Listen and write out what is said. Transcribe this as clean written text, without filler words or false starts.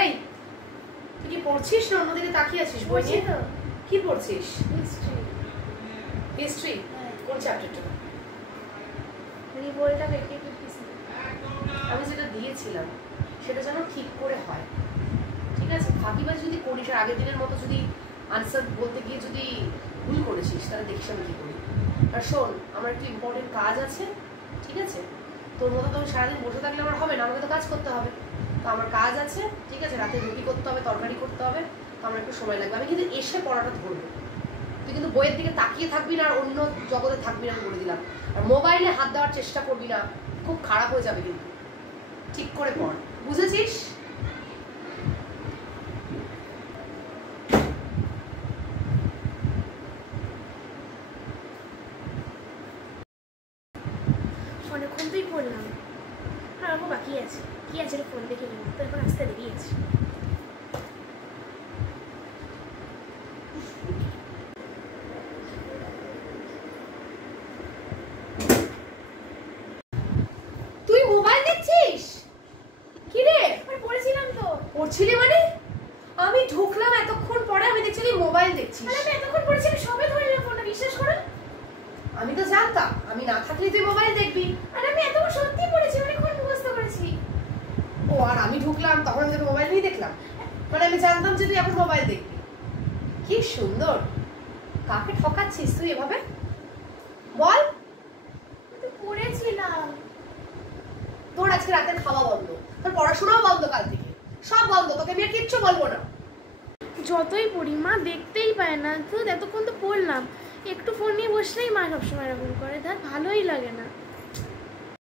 এই তুই কি পড়ছিস না অন্যদিকে তাকিয়ে আছিস? বই নিয়ে তো কি পড়ছিস? হিস্ট্রি। কোন চ্যাপ্টারটা? বইটা দেখে কিছু আমি যেটা দিয়েছিলাম সেটা যেন ঠিক করে হয়, ঠিক আছে? ফাঁকিবাজ যদি করিস আর আগের দিনের মতো যদি আনসার বলতে গিয়ে যদি ভুল করেছিস তাহলে দেখিস আমি কি করি। আর শোন, আমার একটু ইম্পর্টেন্ট কাজ আছে, ঠিক আছে? তোর মতো তো সারাদিন বসে থাকলে আমার হবে না, আমাকে তো কাজ করতে হবে। তো আমার কাজ আছে, ঠিক আছে? রাতে রুটি করতে হবে, তরকারি করতে হবে, তো আমার একটু সময় লাগবে। আমি কিন্তু এসে পড়াটা ধরবো, তুই কিন্তু বইয়ের দিকে তাকিয়ে থাকবি না আর অন্য জগতে থাকবি না, বলে দিলাম। আর মোবাইলে হাত দেওয়ার চেষ্টা করবি না, খুব খারাপ হয়ে যাবে কিন্তু। ঠিক করে পড়, বুঝেছিস? অনেকক্ষণ তুই পড়লাম আর অল্প বাকি আছে। কি আছে রে, ফোন দেখে নিলাম তো, এখন আসতে দেরি আছে। তুই মোবাইল দেখছিস? কি রে? আর পড়েছিলাম তো। পড়ছিলি মানে? আমি ঢুকলাম এতক্ষণ পরে, আমি দেখছি তুই মোবাইল দেখছিস। আরে আমি এতক্ষণ পড়েছিলাম, সবে ধরে নিলাম ফোনটা, বিশ্বাস করো। আমি তো জানতাম আমি না থাকলে তুই মোবাইল দেখবি। আর আমি এতক্ষণ সত্যি পড়েছি, অনেকক্ষণ মুখস্থ করেছি। ও, আর আমি ঢুকলাম তখন আমি তোকে মোবাইল নিয়ে দেখলাম, মানে আমি জানতাম যে তুই এখন মোবাইল দেখবি। কি সুন্দর! কাকে ঠকাচ্ছিস তুই এভাবে? বল। তো পড়েছিলাম। তোর আজকে রাতের খাওয়া বন্ধ, তোর পড়াশোনাও বন্ধ, কাল থেকে সব বন্ধ। তোকে আমি আর কিচ্ছু বলবো না। যতই পড়ি মা দেখতেই পায় না। তো এতক্ষণ তো পড়লাম, একটু ফোন নিয়ে বসলেই মা সবসময় এরকম করে, তার ভালোই লাগে না।